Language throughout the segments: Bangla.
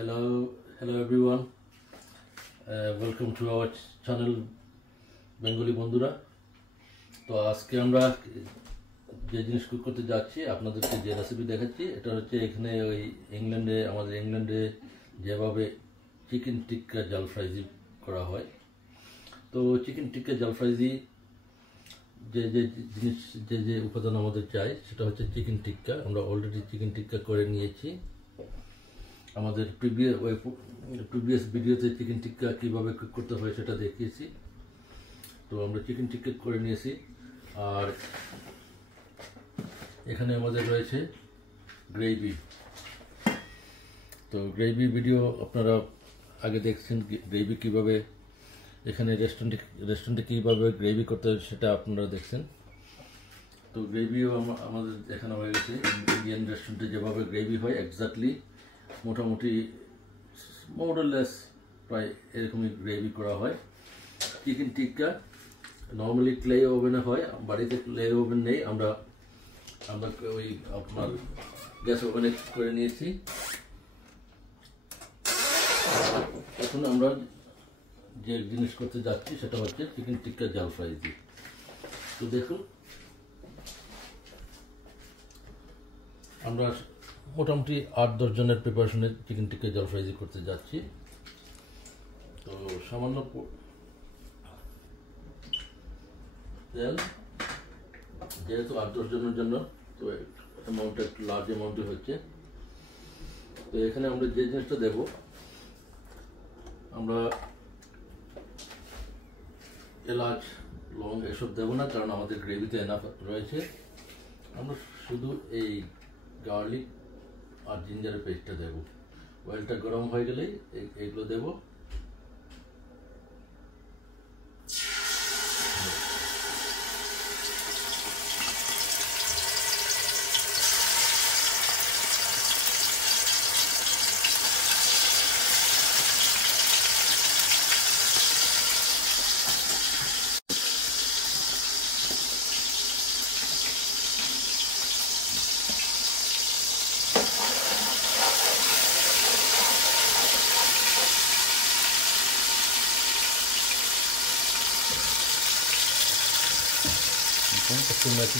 Hello everyone. Welcome to our channel Bengali বন্ধুরা। তো আজকে আমরা যে জিনিস কুক করতে যাচ্ছি আপনাদেরকে যে রেসিপি দেখাচ্ছি এটা হচ্ছে এখানে ওই আমাদের ইংল্যান্ডে যেভাবে চিকেন টিক্কা জাল ফ্রাইজি করা হয়। তো চিকেন টিক্কা জাল ফ্রাইজি যে জিনিস যে উপাদান আমাদের চাই সেটা হচ্ছে চিকেন টিক্কা। আমরা অলরেডি চিকেন টিক্কা করে নিয়েছি। আমাদের প্রিভিয়াস ভিডিওতে চিকেন টিক্কা কীভাবে কুক করতে হয় সেটা দেখিয়েছি। তো আমরা চিকেন টিক্কা করে নিয়েছি। আর এখানে আমাদের রয়েছে গ্রেভি। তো গ্রেভি ভিডিও আপনারা আগে দেখছেন, গ্রেভি কীভাবে এখানে রেস্টুরেন্টে কীভাবে গ্রেভি করতে হয় সেটা আপনারা দেখছেন। তো গ্রেভিও আমাদের দেখানো হয়ে গেছে। ইন্ডিয়ান রেস্টুরেন্টে যেভাবে গ্রেভি হয় এক্স্যাক্টলি মোটামুটি মোরলেস প্রায় এরকমই গ্রেভি করা হয়। চিকেন টিক্কা নর্মালি ক্লে ওভেনে হয়, বাড়িতে ক্লে ওভেন নেই, আমরা ওই আপনার গ্যাস ওভেনে করে নিয়েছি। এখন আমরা যে জিনিস করতে যাচ্ছি সেটা হচ্ছে চিকেন টিক্কা জাল ফ্রাইজি। তো দেখুন আমরা মোটামুটি 8-10 জনের প্রিপারেশনে চিকেন টিক্কা জাল ফ্রাইজি করতে যাচ্ছি। তো সামান্য তেল, যেহেতু 8-10 জনের জন্য তো অ্যামাউন্টটা একটু লার্জ অ্যামাউন্টে হচ্ছে। তো এখানে আমরা যে জিনিসটা দেব, আমরা এলাচ লং এসব দেবো না, কারণ আমাদের গ্রেভিতে এনাফ রয়েছে। আমরা শুধু এই গার্লিক আর জিঞ্জারের পেস্টটা দেব। অয়েলটা গরম হয়ে গেলেই এগুলো দেব। একটু মেথি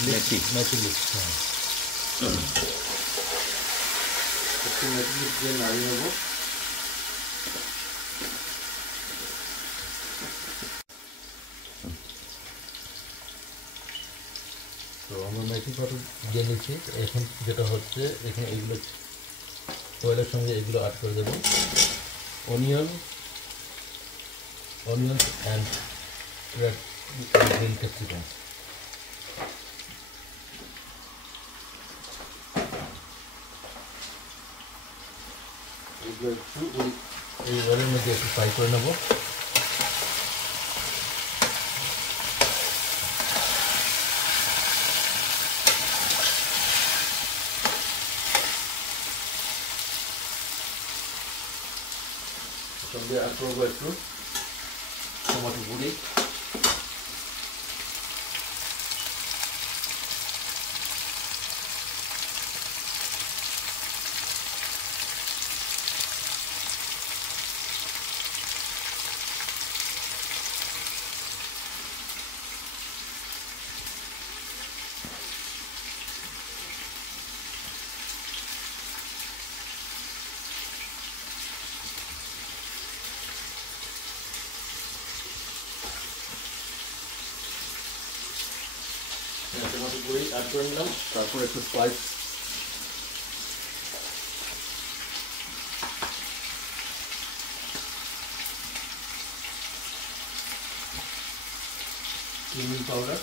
দিয়ে নাড়িয়ে নেব। তো আমরা মেথি পাতা দিয়ে নিচ্ছি। এখন যেটা হচ্ছে এখানে এগুলো অয়েলের সঙ্গে এগুলো অ্যাড করে দেবো। Onion and red green capsicum. এগুলো একটু এই অয়েলের মধ্যে একটু ফ্রাই করে নেব। সঙ্গে অ্যাড করবো একটু টমেটো গুঁড়ি, টমেটো গুঁড়ি অ্যাড করে নিলাম। তারপর একটু spice, cumin powder,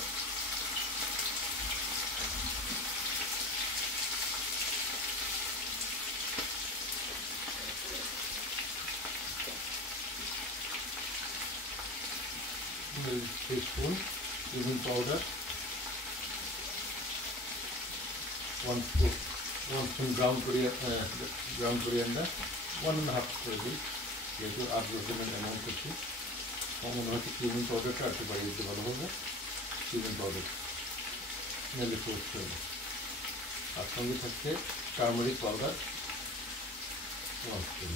teaspoon cumin powder, 1 spoon ground coriander, 1.5 করে দিই, যেহেতু 8-10 জনের অ্যামাউন্ট করছি। আমার মনে হচ্ছে cumin পাউডারটা একটু বাড়িয়ে দিতে ভালো হবে। cumin পাউডার নেলে পোস্ট হবে। আর সঙ্গে থাকছে টার্মারিক পাউডার 1 স্পুন।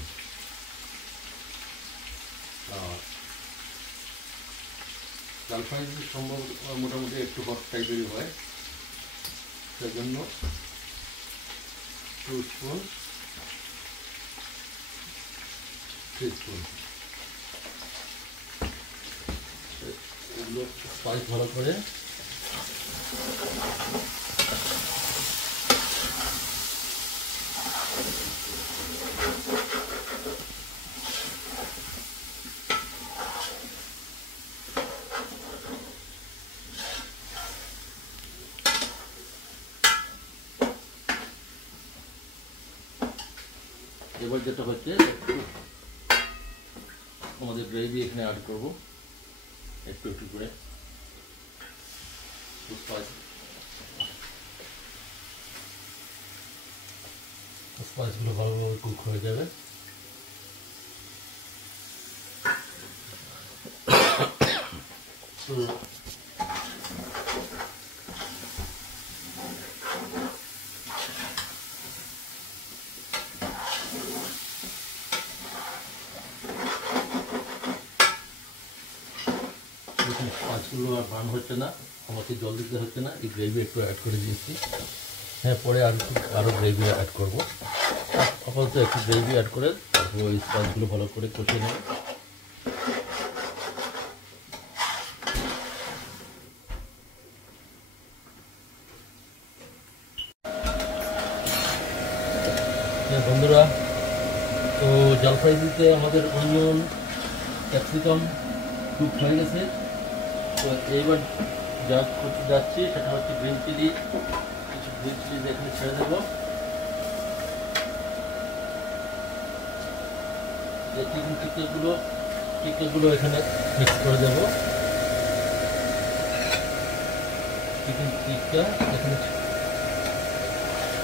জাল ফ্রাই সম্ভব মোটামুটি একটু হট টাইপেরই হয়, সেজন্য 2 স্পুন 3 স্পুন এগুলো স্পাইস ভালো করে এবার যেটা হচ্ছে আমাদের গ্রেভি এখানে অ্যাড করব একটু একটু করে। স্পাইসগুলো ভালোভাবে কুক হয়ে যাবে। তো স্পাইসগুলো আর বার্ন হচ্ছে না, আমাকে জল দিতে হচ্ছে না, এই গ্রেভি একটু অ্যাড করে দিয়েছি। হ্যাঁ, পরে আরও গ্রেভি অ্যাড করবো। আপাতত একটু গ্রেভি অ্যাড করে তারপর ওই স্পাইসগুলো ভালো করে কষিয়ে নেব। বন্ধুরা, তো জাল ফ্রাই দিতে আমাদের অনিয়ন ক্যাপসিকাম কুক হয়ে গেছে। তো এইবার যা করতে যাচ্ছি সেটা হচ্ছে গ্রিন চিলি, কিছু গ্রিন চিলি এখানে ছেড়ে দেবো। যে চিকেন টিক্কাগুলো এখানে মিক্স করে দেবো। চিকেন টিক্কা এখানে,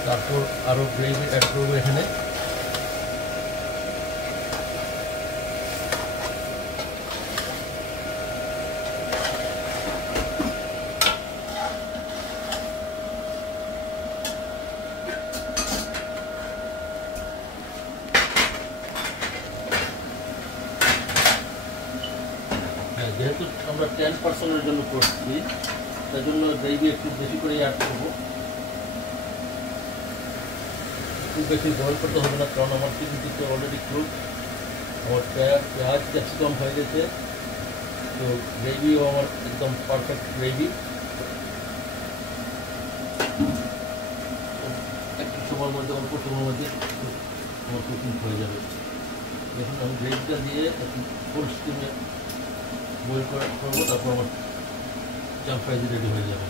তারপর আরও গ্রেভি অ্যাড করবো এখানে। যেহেতু আমরা 10% জন্য করছি, তার জন্য গ্রেভি একটু বেশি করে অ্যাড করবো। খুব বেশি বয়েল করতে হবে না, কারণ আমার চিকেন টিক্কা অলরেডি কুক, আমার পেঁয়াজ ক্যাপসিকাম হয়ে গেছে। তো গ্রেভিও আমার একদম পারফেক্ট গ্রেভি। একটু সময়ের মধ্যে, অল্প সময়ের মধ্যে আমার কুকিং হয়ে যাবে। এখন আমি গ্রেভিটা দিয়ে একটু ফুল স্টিমে বয়েল করবো, তারপর আমার জাল ফ্রাই রেডি হয়ে যাবে।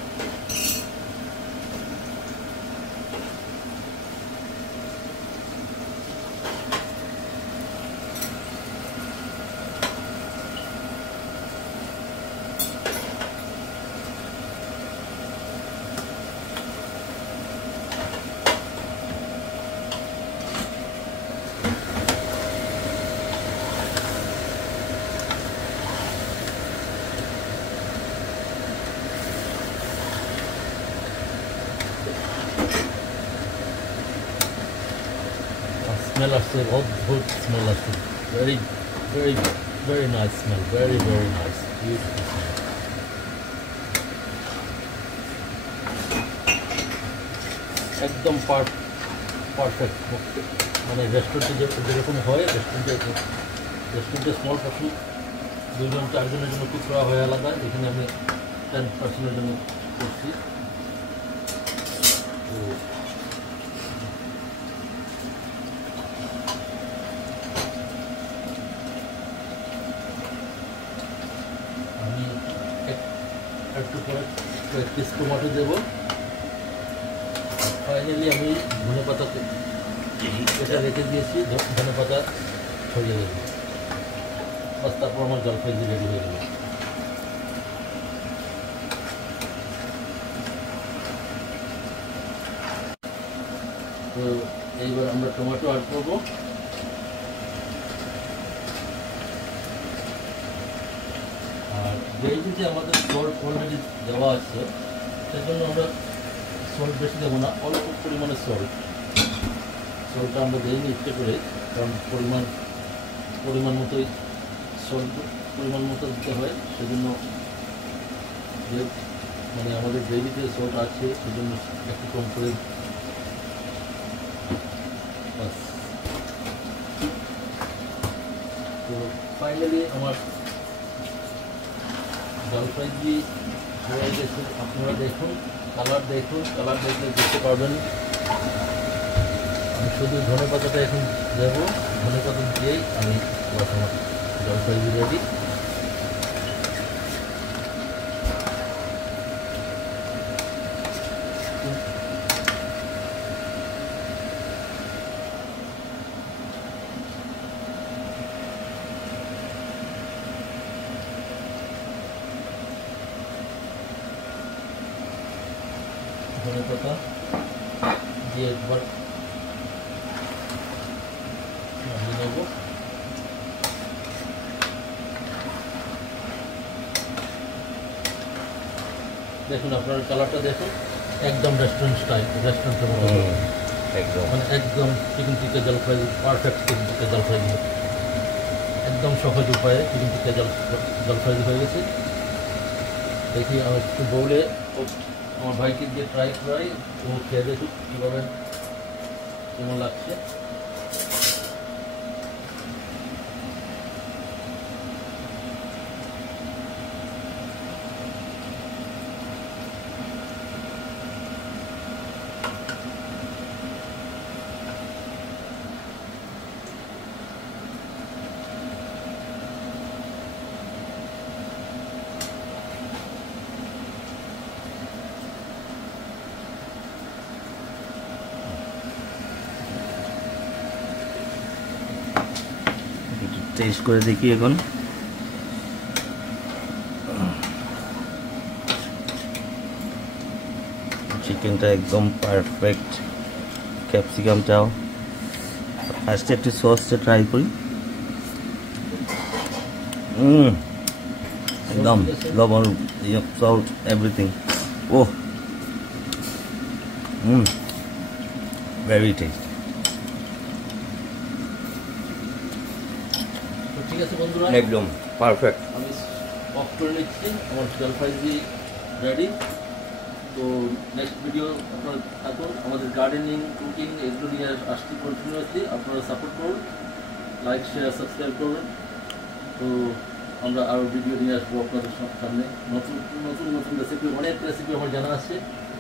স্মেল আসছে, অদ্ভুত স্মেল আসছে। Very very very nice smell, very very nice, beautiful smell. একদম পারফেক্ট, মানে রেস্টুরেন্টে যেরকম হয়, রেস্টুরেন্টে স্মল পোর্শন 2-4 জনের জন্য কুক করা হয় আলাদা, এখানে আমি 10% জন্য করছি। তো আমি একটু পরে পিস টমেটো দেবো। ফাইনালি আমি ধনে পাতা এটা রেখে দিয়েছি, ধনে পাতা ছড়িয়ে দেবো। বাস, তারপর আমার জাল ফ্রাই রেডি হয়ে গেল। তো এইবার আমরা টমেটো অ্যাড করবো। আর গ্রেভিতে আমাদের সল্ট অলরেডি দেওয়া আছে, সেজন্য আমরা সল্ট বেশি দেবো না, অল্প পরিমাণে সল্টটা আমরা দিইনি ইচ্ছে করে, কারণ পরিমাণ মতোই সল্ট পরিমাণ মতো দিতে হয়, সেজন্য মানে আমাদের গ্রেভিতে সল্ট আছে, সেজন্য একটু কম করে। তো ফাইনালি আমার ডাল ফ্রাই দিয়ে হয়ে গেছে। আপনারা দেখুন, কালার দেখলে বুঝতে পারবেন। আমি শুধু ধনেপাতাটা এখন দেবো, ধনেপাতা দিয়েই আমি আমার ডাল ফ্রাই রেডি। ধনেপাতা দিয়ে একবার নামিয়ে নেব। দেখুন, আপনার কালারটা দেখুন, একদম রেস্টুরেন্ট স্টাইল, রেস্টুরেন্টের মতো একদম, মানে একদম চিকেন টিক্কা জল ফ্রাই, পারফেক্ট চিকেন টিক্কা জল ফ্রাই, একদম সহজ উপায়ে চিকেন টিক্কা জল ফ্রাই হয়ে গেছে। দেখি আমি একটু বলে আমার ভাইকে দিয়ে ট্রাই করাই, ও খেয়ে দেখুক কীভাবে কেমন লাগছে। টেস্ট করে দেখি এখন। চিকেনটা একদম পারফেক্ট, ক্যাপসিকামটাও। ফার্স্টে একটু সসটা ট্রাই করি। একদম লবণ, সল্ট, এভরিথিং। ওহ, ভেরি টেস্ট। ঠিক আছে বন্ধুরা, একদম পারফেক্ট। আমি অফ করে নিচ্ছি, আমার ডাল ফ্রাই রেডি। তো নেক্সট ভিডিও আপনারা থাকুন, আমাদের গার্ডেনিং, কুকিং এগুলো নিয়ে আসছি কন্টিনিউয়াসলি। আপনারা সাপোর্ট করুন, লাইক, শেয়ার, সাবস্ক্রাইব করুন। তো আমরা আরও ভিডিও নিয়ে আসবো আপনাদের সামনে। নতুন নতুন নতুন রেসিপি, অনেক রেসিপি আমার জানা আছে,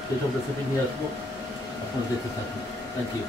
সেসব রেসিপি নিয়ে আসবো, আপনারা দেখতে থাকুন। Thank you.